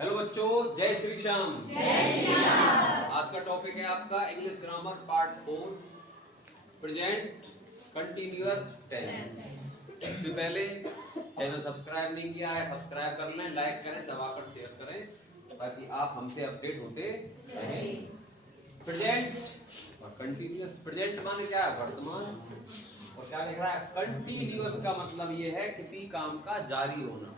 Hello बच्चों, जय श्री श्याम। आज का टॉपिक है आपका English grammar part 4, present continuous tense. इससे पहले चैनल सब्सक्राइब नहीं किया है, सब्सक्राइब कर लें, लाइक करें, दबाकर शेयर करें ताकि आप हमसे अपडेट होते रहें। प्रेजेंट और कंटिन्यूअस। प्रेजेंट माने क्या है? वर्तमान। और क्या लिख रहा है? कंटिन्यूअस का मतलब ये है किसी काम का जारी होना।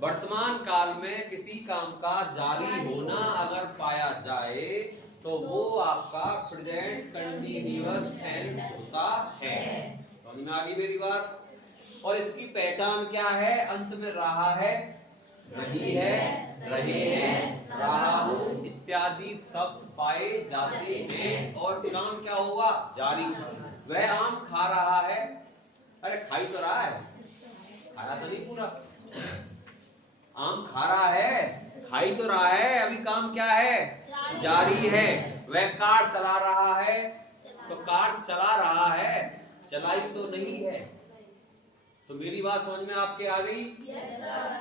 वर्तमान काल में किसी काम का जारी होना अगर पाया जाए तो वो आपका प्रेजेंट कंटिन्यूअस टेंस होता है। समझ में आ गई मेरी बात? और इसकी पहचान क्या है? अंत में रहा है, रही है, रहे हैं, रहा हूं इत्यादि शब्द पाए जाते हैं और काम क्या होगा? जारी। वह आम खा रहा है। अरे खाई तो रहा है, खाया तो नहीं पूरा। आम खा रहा है, खाई तो रहा है, अभी काम क्या है? जारी है। वह कार चला रहा है, तो कार चला रहा है, चलाई तो नहीं है। तो मेरी बात समझ में आपके आ गई?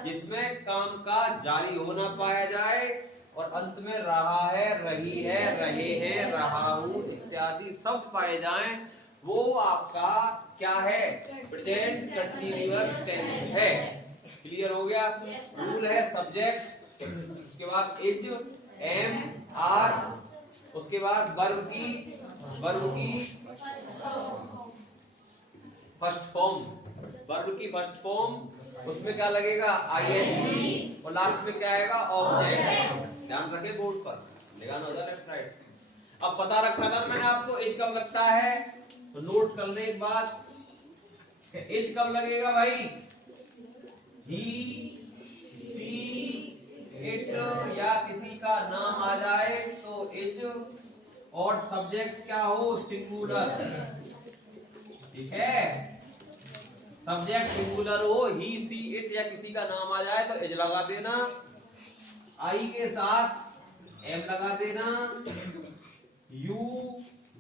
जिसमें काम का जारी होना पाया जाए और अंत में रहा है, रही है, रहे हैं, रहा हूं इत्यादि शब्द पाए जाएं, वो आपका क्या है? प्रेजेंट कंटिन्यूअस टेंस है। क्लियर हो गया? रूल है सब्जेक्ट, उसके बाद इज, एम, आर, उसके बाद वर्ब की फर्स्ट फॉर्म, वर्ब की फर्स्ट फॉर्म, उसमें क्या लगेगा? आईएनजी, और लास्ट में क्या आएगा? ऑब्जेक्ट। ध्यान रखें बोर्ड पर, निगाह हो जाए लेफ्ट राइट। अब पता रखा था मैंने आपको इज कब लगता है, तो नोट कर ले एक बात, इज कब लगेगा भाई? ही, सी, इट या किसी का नाम आ जाए तो इज, और सब्जेक्ट क्या हो? सिंगुलर। ठीक है, सब्जेक्ट सिंगुलर हो, ही, सी, इट या किसी का नाम आ जाए तो इज लगा देना, आई के साथ एम लगा देना, you,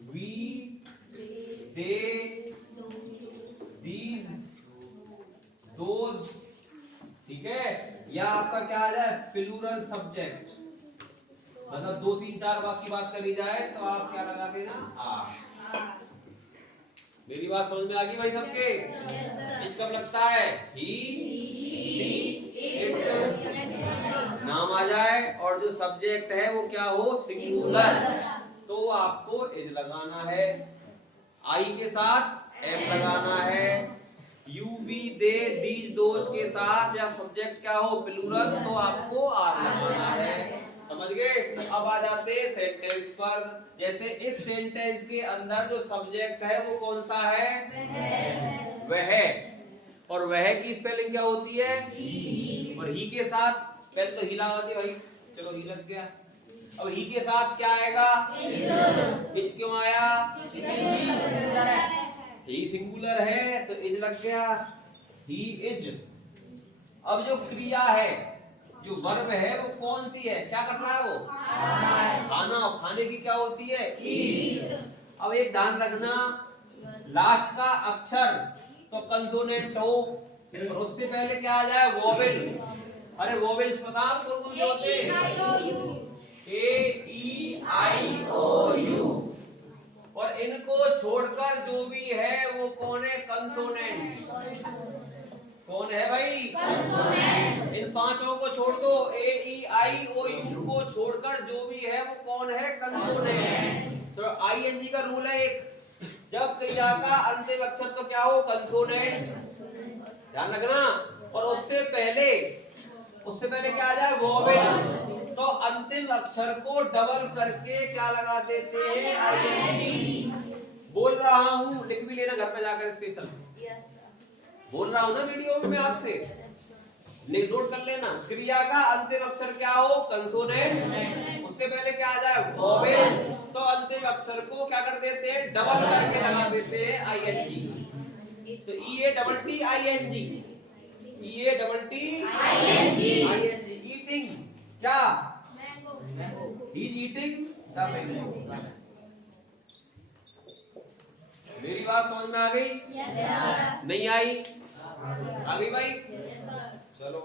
we, they, these, those. ठीक है, या आपका क्या आ जाए? प्लूरल सब्जेक्ट, मतलब 2, 3, 4 वाक्य की बात करी जाए तो आप क्या लगा देना? आर। मेरी बात समझ में आ गई भाई सबके? इज कब लगता है? ही, सी, इट, नाम आ जाए और जो सब्जेक्ट है वो क्या हो? सिंगुलर, तो आपको इज लगाना है। आई के साथ एम लगाना है, you, we, they, these, those के साथ या सब्जेक्ट क्या हो? प्लूरल, तो आपको आर लगाना है। समझ गए? अब आ जाते हैं सेंटेंस पर। जैसे इस सेंटेंस के अंदर जो सब्जेक्ट है वो कौन सा है? वह। और वह की स्पेलिंग क्या होती है? ही। और ही के साथ पहले तो ही लगा दी भाई, चलो ही लग गया। अब ही के साथ क्या आएगा? इज क्यों आया? ही सिंगुलर है तो इज लग गया, ही इज। अब जो क्रिया है, जो वर्ब है वो कौन सी है? क्या कर रहा है वो? खाना। और खाने की क्या होती है? अब एक ध्यान रखना, लास्ट का अक्षर तो कंसोनेंट हो और उससे पहले क्या आ जाए? वोवेल। अरे वोवेल्स पता आपको कौन से होते हैं? ए, ई, आई, ओ, यू। और इनको छोड़कर जो भी है वो कौन है? कंसोनेंट। कौन है भाई? कंसोनेंट। इन पांचों को छोड़ दो, ए, ई, आई, ओ, यू को छोड़कर जो भी है वो कौन है? कंसोनेंट। तो आईएनजी का रूल है एक, जब क्रिया का अंतिम अक्षर तो क्या हो? कंसोनेंट। ध्यान रखना। और उससे पहले क्या आ जाए? वोवेल। तो अंतिम अक्षर को डबल करके क्या लगा देते हैं? आईएनजी। बोल रहा हूं, लिख भी लेना घर पे जाकर स्पेशल। बोल रहा हूं ना वीडियो में मैं आपसे, नोट कर लेना। क्रिया का अंतिम अक्षर क्या हो? कंसोनेंट। उससे पहले क्या आ जाए? वोवेल। तो अंतिम अक्षर को क्या कर देते हैं? डबल करके लगा देते हैं आईएनजी। तो E A double T ING, E A double T ING. Eating क्या? He is eating the mango. मेरी बात समझ में आ गई? नहीं आई? आ गई भाई? चलो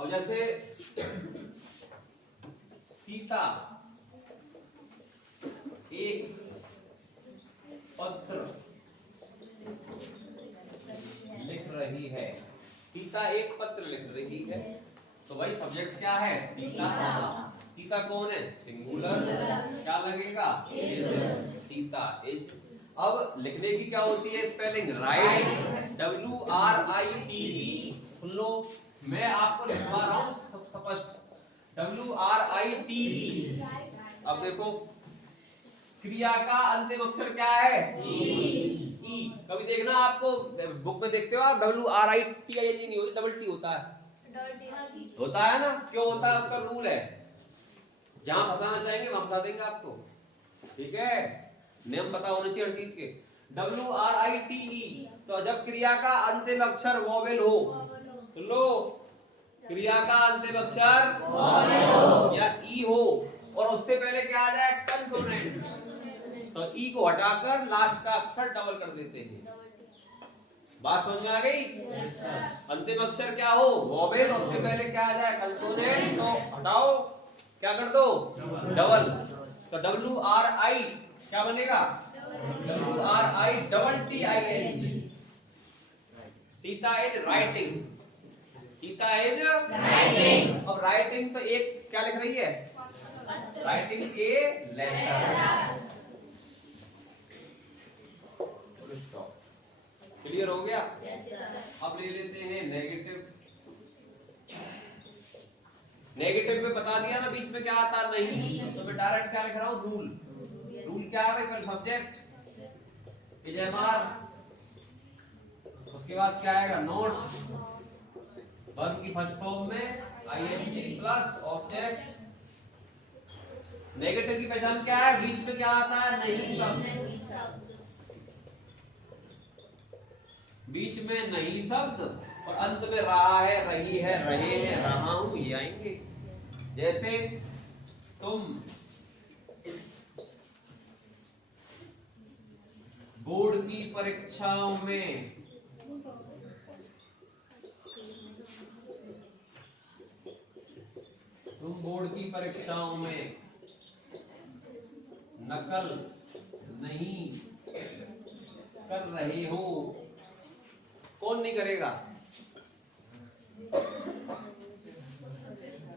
अब जैसे सीता एक पत्र लिख रही है, सीता एक पत्र लिख रही है, तो भाई सब्जेक्ट क्या है? सीता। सीता कौन है? सिंगुलर। क्या लगेगा? सीता इज। अब लिखने की क्या होती है स्पेलिंग? राइट। WRITE। सुन लो, मैं आपको लिखवा रहा हूँ सब स्पष्ट। WRITE। अब देखो, क्रिया का अंतिम अक्षर क्या है? ई। कभी देखना आपको बुक में देखते हो आप WRITING नहीं होती, डबल टी होता है। होता है ना? क्यों होता है? उसका रूल है, जहां फंसाना चाहेंगे वहां फंसा देंगे आपको। ठीक है, नियम पता होने चाहिए हर चीज के। WRITE। तो जब क्रिया का अंतिम अक्षर वोवेल हो, तो लो, क्रिया का अंतिम अक्षर वोवेल हो या ई हो, और उससे पहले क्या आ जाए? कंसोनेंट, तो ई को हटाकर लास्ट का अक्षर डबल कर देते हैं। बात समझ में आ गई? अंतिम अक्षर क्या हो? वोवेल, उससे पहले क्या आ जाए? कंसोनेंट, तो हटाओ, क्या कर दो? डबल। तो WRI क्या बनेगा? WRITTING। Sita is writing. Sita is writing. अब राइटिंग तो एक क्या लिख रही है? राइटिंग के लेटर। क्लियर हो गया? अब ले लेते हैं नेगेटिव। नेगेटिव में बता दिया ना बीच में क्या आता? नहीं। तो मैं डायरेक्ट क्या लिख रहा हूँ? रूल। रूल क्या है भाई? सब्जेक्ट इज एमआर, उसके बाद क्या आएगा? नोट, वर्ब की फर्स्ट फॉर्म में ING प्लस ऑब्जेक्ट। नेगेटिव की पहचान क्या है? बीच में क्या आता है? नहीं शब्द। बीच में नहीं शब्द और अंत में रहा है, रही है, रहे हैं, रहा हूं, ये आएंगे। जैसे तुम बोर्ड की परीक्षाओं में नकल नहीं कर रहे हो। कौन नहीं करेगा?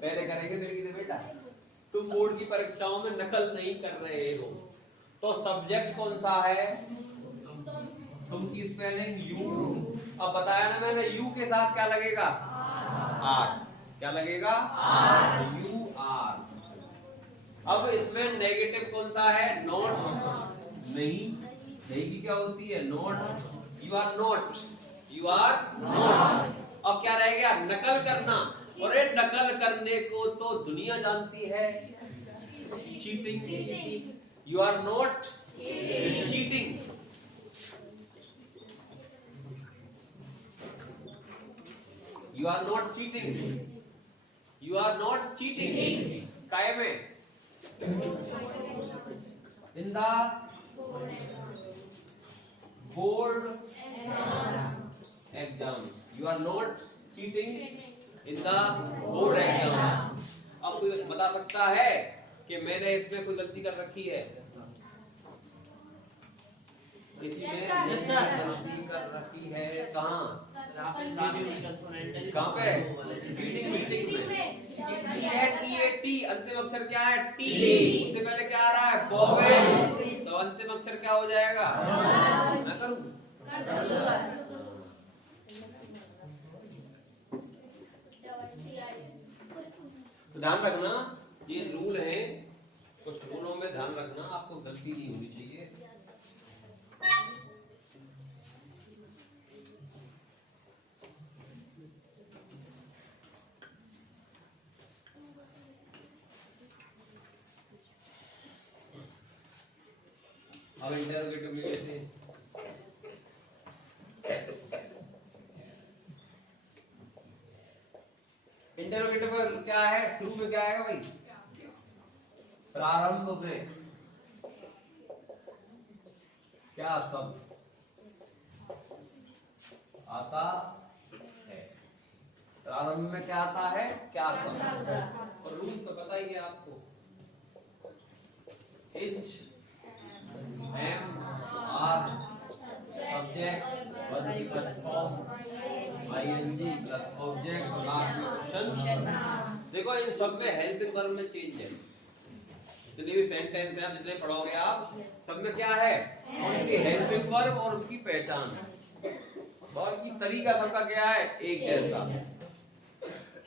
पहले करेंगे फिर की बेटा। तुम बोर्ड की परीक्षाओं में नकल नहीं कर रहे हो, तो सब्जेक्ट कौन सा है? तुम की स्पेलिंग यू। अब बताया ना मैंने, यू के साथ क्या लगेगा? आर। क्या लगेगा? You are. अब इसमें नेगेटिव कौन सा है? नॉट। नहीं, नहीं की क्या होती है? Not. You are not, you are not. अब क्या रह गया? नकल करना। और नकल करने को तो दुनिया जानती है, cheating. You are not cheating. You are not cheating. You are not cheating. काय में? In the board exam. You are not cheating in the board exam. अब कोई बता सकता है कि मैंने इसमें कोई गलती कर रखी है? इसी में गलती कर रखी है। कहाँ पे? चीटिंग में। CHEAT अंतिम अक्षर क्या है? टी। उससे पहले क्या आ रहा है? वोवेल। तो अंतिम अक्षर क्या हो जाएगा? मैं करूं? कर दो सर। तो ध्यान रखना, ये रूल है, कुछ रूलों में ध्यान रखना, आपको गलती नहीं होनी चाहिए। अब इंटरोगेटिव ले लेते हैं। इंटरोगेटिव क्या है? शुरू में क्या आएगा भाई? प्रारंभ में क्या शब्द आता है? प्रारंभ में क्या आता है, क्या शब्द। और रूल तो पता ही है आपको, H M R subject verb की first form ING plus object और लास्ट में क्वेश्चन। देखो इन सब में हेल्पिंग वर्ब में चेंज है। जितने भी सेंटेंस है आप जितने पढ़ोगे आप सब में क्या है, ओनली हेल्पिंग वर्ब और उसकी पहचान। बाकी तरीका सबका क्या है, एक जैसा।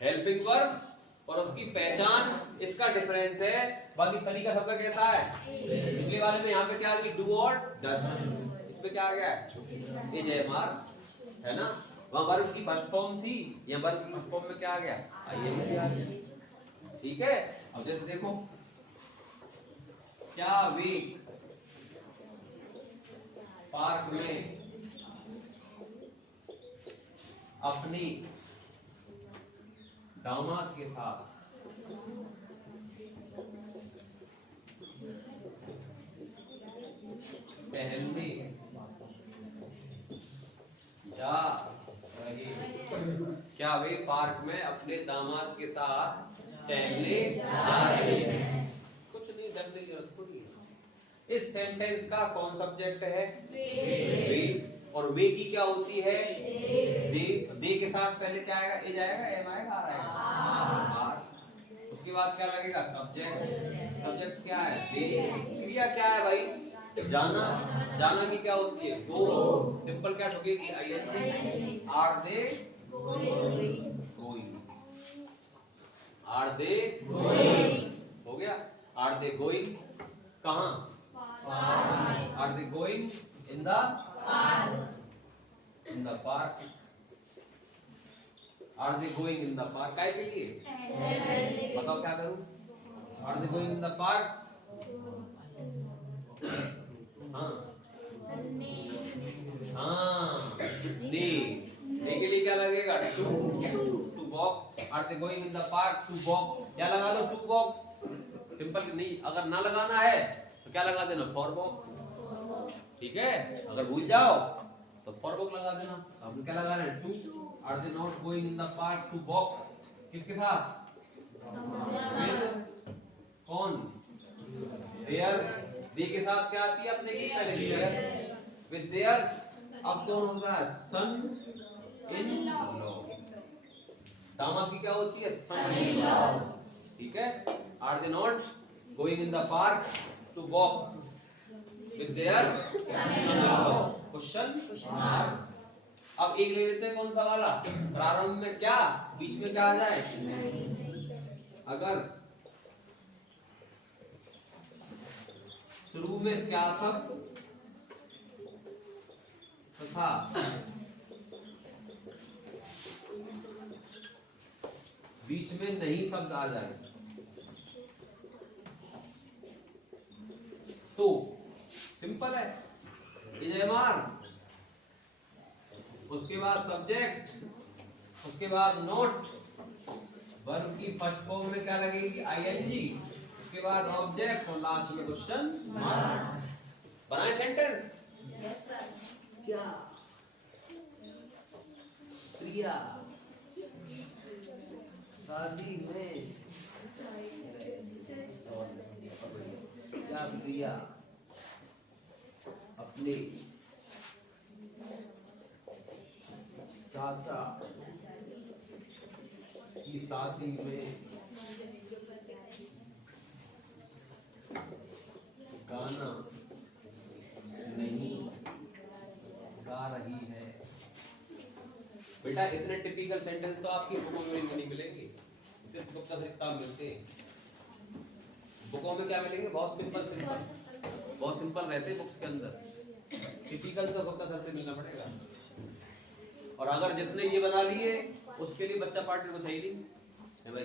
हेल्पिंग वर्ब और उसकी पहचान, इसका डिफरेंस है, बाकी तरीका सबका कैसा है। पिछले वाले में यहाँ पे क्या आ गई, डू और डज, इसमें क्या आ गया, इज एम आर, है ना। वहाँ वर्ब की फर्स्ट फॉर्म थी, यहाँ वर्ब की फर्स्ट फॉर्म में क्या आ गया, आईएनजी आ गया। ठीक है। अब जैसे देखो, क्या वे पार्क में अपनी दामाद के साथ टहलने जा रहे, क्या वे पार्क में अपने दामाद के साथ टहलने जा रहे हैं। कुछ नहीं, डरने की जरूरत थोड़ी। इस सेंटेंस का कौन सब्जेक्ट है, वे, और वे की क्या होती है, दे के साथ पहले क्या आएगा, एज आएगा, एम आएगा, आर आएगा, आर। उसके बाद क्या लगेगा, सब्जेक्ट। सब्जेक्ट क्या है, दे। क्रिया क्या है भाई, जाना। जाना की क्या होती है, गो। सिंपल क्या ठोकेगी, ING. Are they going, are they going, हो गया। आर दे गोइंग कहाँ, are they going in the park. Are they going in the park काय के लिए, बताओ क्या करूं। Are they going in the park, हाँ हाँ, ने के लिए क्या लगेगा, to walk. Are they going in the park to walk, क्या लगा दो, टू वॉक। सिंपल नहीं, अगर ना लगाना है तो क्या लगा देना, फॉर वॉक। ठीक है, अगर भूल जाओ तो फॉर वॉक लगा देना। अब क्या लगा रहे हैं, to. Are they not going in the park to walk, किसके साथ, कौन, देयर। दे के साथ क्या आती है अपने की, पहले देयर, विद देयर। अब कौन होता है, सन इन लॉ। दामाद की क्या होती है, सन इन लॉ। ठीक है। Are they not going in the park to walk with their son in law, question mark. अब एक ले लेते हैं, कौन सा वाला, प्रारंभ में क्या, बीच में क्या आ जाए। अगर शुरू में क्या शब्द तथा बीच में नहीं शब्द आ जाए तो सिंपल है, इज एम आर, उसके बाद सब्जेक्ट, उसके बाद नोट, वर्ब की फर्स्ट फॉर्म में क्या लगेगी, आईएनजी, उसके बाद ऑब्जेक्ट और लास्ट में क्वेश्चन मार्क। बनाए सेंटेंस, क्या प्रिया शादी में, क्या प्रिया अपने चाचा की शादी में गाना नहीं गा रही है। बेटा इतने टिपिकल सेंटेंस तो आपकी बुकों में नहीं मिलेंगे, सिर्फ बुक का किताब मिलते हैं। बुकों में क्या मिलेंगे, बहुत सिंपल बहुत सिंपल रहते हैं बुक्स के अंदर। टिपिकल तो गुप्ता सर से मिलना पड़ेगा। और अगर जिसने ये बना लिए उसके लिए बच्चा पार्ट कुछ है ही नहीं है भाई।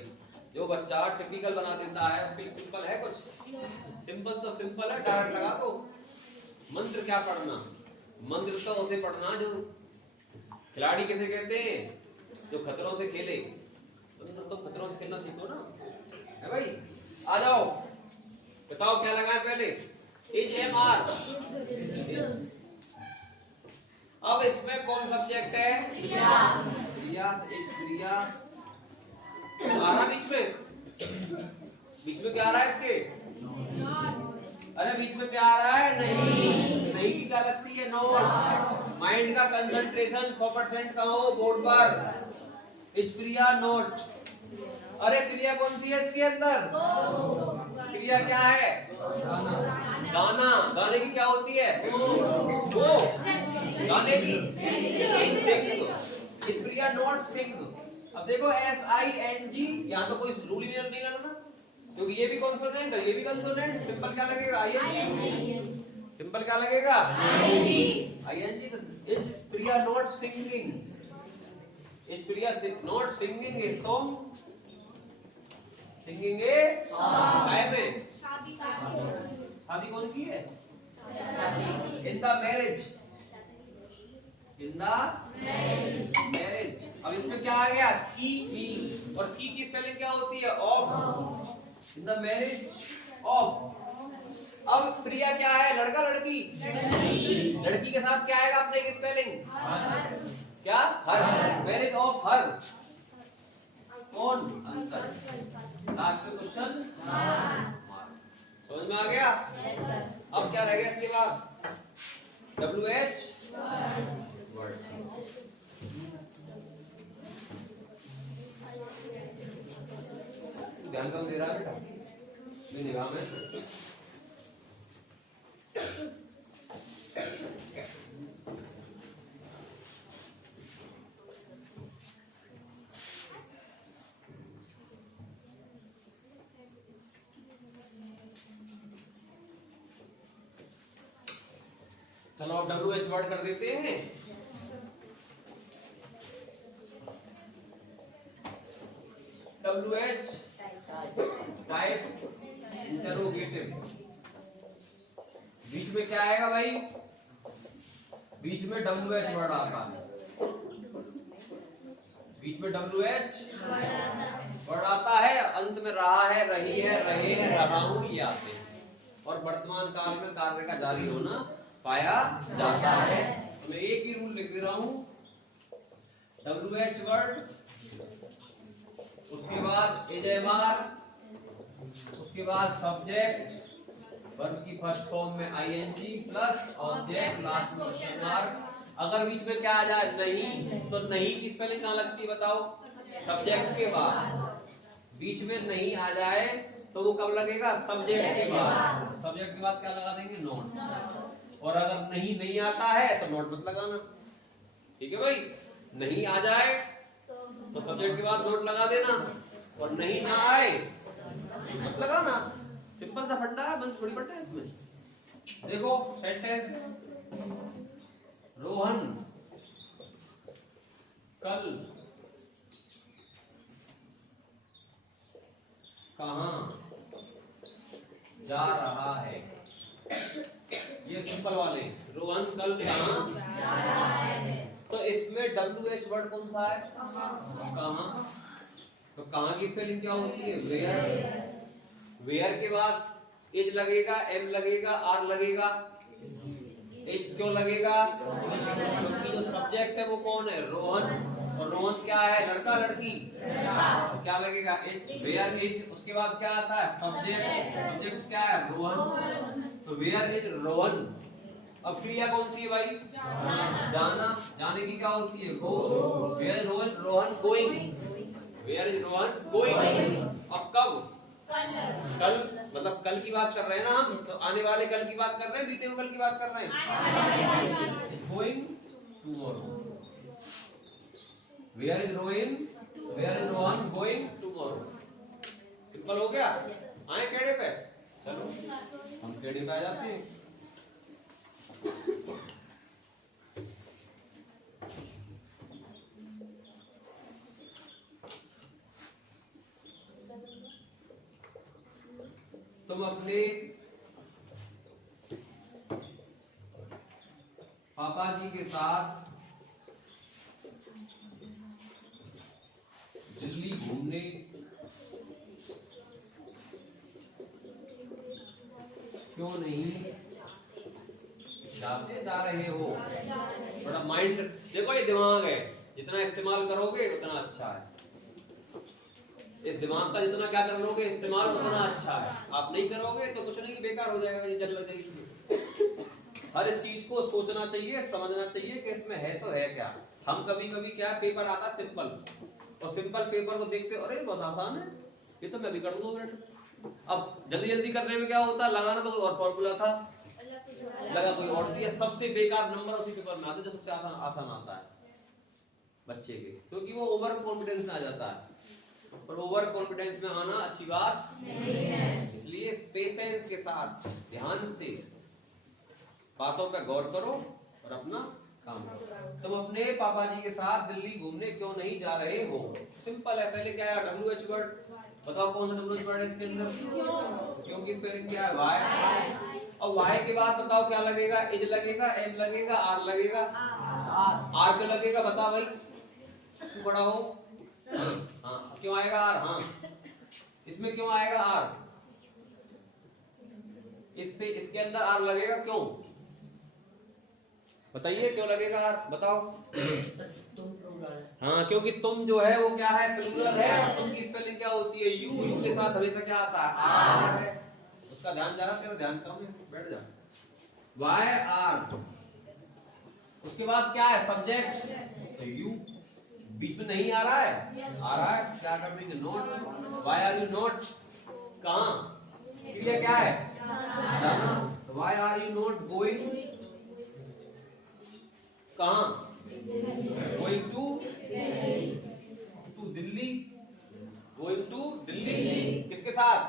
जो बच्चा टिपिकल बना देता है उसके लिए सिंपल है कुछ, सिंपल तो सिंपल है, डायरेक्ट लगा दो। मंत्र क्या पढ़ना, मंत्र तो उसे पढ़ना जो खिलाड़ी किसे कहते हैं, जो खतरों से खेले। तो खतरों से खेलना सीखो ना, है भाई। आ जाओ, बताओ क्या लगाए पहले, इज एम आर। अब इसमें कौन सब्जेक्ट है, क्रिया। क्रिया, एक क्रिया आ रहा बीच में क्या आ रहा है इसके? अरे बीच में क्या आ रहा है? नहीं। नहीं की क्या लगती है? नोट। माइंड का कंसंट्रेशन 100% कहाँ हो? बोर्ड पर। इस प्रिया नोट। अरे क्रिया कौन सी है इसके अंदर? क्रिया क्या है? गाना। गाने की क्या होती है? वो गाने की सिंग। प्रिया नॉट सिंग। अब देखो SING, यहाँ तो कोई रूल ही नहीं लगना, क्योंकि ये भी कॉन्सोनेंट है, ये भी कॉन्सोनेंट। सिंपल क्या लगेगा? सिंपल क्या लगेगा? ING। Is Priya not singing? Is Priya not singing a song? Singing ए में शादी कौन की है? In the marriage. In the marriage. अब इसमें क्या आ गया? की। और की स्पेलिंग क्या होती है? Of. In the marriage of. अब प्रिया क्या है? लड़का लड़की? लड़की के साथ क्या आएगा अपने की स्पेलिंग? क्या? हर। Marriage of her. कौन? अंतर। लास्ट में क्वेश्चन समझ में आ गया? अब क्या रह गया इसके बाद? WH word. ध्यान कम दे रहा है बेटा मेरी निगाह में? चलो अब WH वर्ड कर देते हैं। WH type interrogative. बीच में क्या आएगा भाई? बीच में WH वर्ड आता है। बीच में WH वर्ड आता है। अंत में रहा है, रही है, रहे हैं, रहा हूं ये आते हैं। और वर्तमान काल में कार्य का जारी होना पाया जाता है। तो मैं एक ही रूल लिख दे रहा हूं। WH वर्ड, उसके बाद इज ए बार, उसके बाद सब्जेक्ट, वर्ब की फर्स्ट फॉर्म में ING प्लस ऑब्जेक्ट, लास्ट में क्वेश्चन मार्क। अगर बीच में क्या आ जाए? नहीं, तो नहीं की स्पेलिंग कहाँ लगती है बताओ? सब्जेक्ट के बाद। बीच में नहीं आ जाए तो वो कब लगेगा? सब्जेक्ट के बाद। सब्जेक्ट के बाद क्या लगा देंगे? नोट। और अगर नहीं आता है तो नोट मत लगाना, ठीक है भाई? नहीं आ जाए तो सब्जेक्ट के बाद नोट लगा देना, और नहीं ना आए मत लगाना। सिंपल सा फंडा है, बंद थोड़ी पड़ता है इसमें। देखो सेंटेंस, रोहन कल कहां जा रहा है? ये सिंपल वाले। रोहन कल कहां जा रहा है? तो इसमें WH वर्ड कौन सा है? कहां। तो कहां की स्पेलिंग क्या होती है? वेयर। वेयर के बाद इज लगेगा, M लगेगा, R लगेगा। H क्यों लगेगा? क्योंकि जो सब्जेक्ट है वो कौन है? रोहन। और रोहन क्या है? लड़का लड़की? तो क्या लगेगा? Where is. उसके बाद क्या आता है? सब्जेक्ट। सब्जेक्ट क्या है? रोहन। तो वेयर इज रोहन। अब क्रिया कौन सी है भाई? जाना। जाने की क्या होती है? Go. Where Rohan, Rohan going. Where is Rohan going. अब कब? कल। मतलब कल की बात कर रहे हैं ना हम, तो आने वाले कल की बात कर रहे हैं, बीते हुए कल की बात कर रहे हैं? Going tomorrow. Where is Rohan, where is Rohan going tomorrow. Simple हो गया? आए केड़े पे? चलो हम केड़े पे आ जाते हैं। तुम अपने पापा जी के साथ दिल्ली घूमने क्यों नहीं जा रहे हो? बड़ा माइंड, देखो ये दिमाग है, जितना इस्तेमाल करोगे उतना अच्छा है। इस दिमाग का जितना क्या कर लोगे इस्तेमाल उतना अच्छा है। आप नहीं करोगे तो कुछ नहीं, बेकार हो जाएगा, ये जल लग जाएगी। हर चीज को सोचना चाहिए, समझना चाहिए कि इसमें है तो है क्या। हम कभी कभी क्या पेपर आता सिंपल, और सिंपल पेपर को देखते अरे बहुत आसान है, ये तो मैं भी कर दूं 2 मिनट। अब जल्दी जल्दी करने में क्या होता है, लगाना तो कोई और फॉर्मूला था, लगा कोई और दिया, सबसे बेकार नंबर उसी पेपर में आते जो सबसे आसान आसान आता है बच्चे के, क्योंकि वो ओवर कॉन्फिडेंस में आ जाता है, और ओवर कॉन्फिडेंस में आना अच्छी बात नहीं है। इसलिए पेशेंस के साथ ध्यान से बातों पे गौर करो और अपना काम करो। तुम अपने पापा जी के साथ दिल्ली घूमने क्यों नहीं जा रहे हो? सिंपल है, पहले क्या है WH वर्ड, बताओ कौन सा WH वर्ड है इसके अंदर? क्योंकि स्पेलिंग क्या है वाई, और वाई के बाद बताओ क्या लगेगा, इज लगेगा, एम लगेगा, आर लगेगा, आर क्यों लगेगा बता भाई, क्यों बड़ा हो? हाँ क्यों आएगा आर? हाँ इसमें क्यों आएगा आर? इससे इसके अंदर आर लगेगा, क्यों बताइए क्यों लगेगा आर, बताओ। हाँ क्योंकि तुम जो है वो क्या है, प्लूरल है, और तुम की स्पेलिंग क्या होती है यू, यू के साथ हमेशा क्या आता है आर है, उसका ध्यान ज्यादा, तेरा ध्यान कम है, बैठ जा। वाई आर, उसके बाद क्या है सब्जेक्ट यू, बीच में नहीं आ रहा है, आ रहा है, क्या कर देंगे not, why are you not, कहाँ क्रिया क्या है जाना, why are you not going, कहाँ going to Delhi, going to Delhi किसके साथ,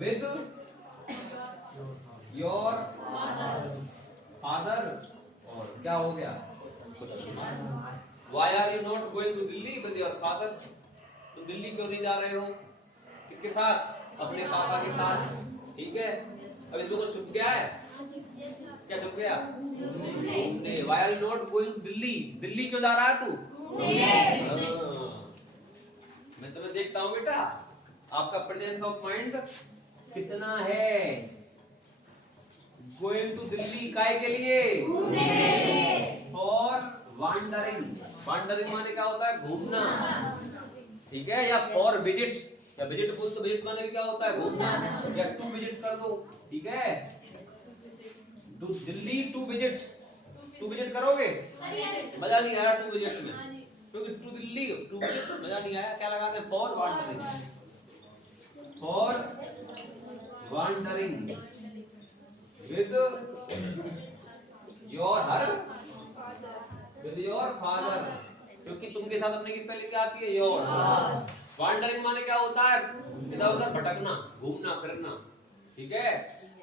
विद योर फादर, और क्या हो गया, why are you not going to Delhi with your father, तो दिल्ली क्यों नहीं जा रहे हो, किसके साथ, अपने पापा के साथ, ठीक है। अब इसमें कुछ छुप गया है, क्या छुप गया, घूमने, why are you not going Delhi, Delhi क्यों जा रहा है तू, मैं तुम्हें देखता हूँ बेटा आपका प्रेजेंस ऑफ माइंड कितना है। गोइंग टू दिल्ली काहे के लिए, फॉर वांडरिंग, वांडरिंग माने क्या होता है घूमना, ठीक है, या फॉर विजिट, या विजिट बोल तो विजिट माने भी क्या होता है घूमना, या टू विजिट कर दो, ठीक है, टू दिल्ली टू विजिट करोगे, मजा नहीं आया टू विजिट में, क्योंकि टू दिल्ली टू विजिट मजा नहीं आया, क्या लगाते हैं for wandering, for wandering with your father, क्योंकि तुमके साथ अपने की स्पेलिंग क्या आती है योर। वांडरिंग माने क्या होता है, इधर उधर भटकना, घूमना फिरना, ठीक है।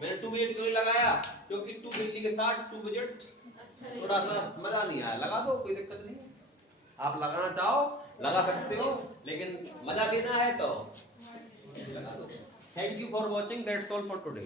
मैंने टू विजिट क्यों नहीं लगाया, क्योंकि टू दिल्ली के साथ टू विजिट थोड़ा सा मजा नहीं आया, लगा दो कोई दिक्कत नहीं, आप लगाना चाहो लगा सकते हो, लेकिन मजा लेना है तो लगा दो। Thank you for watching, that's all for today.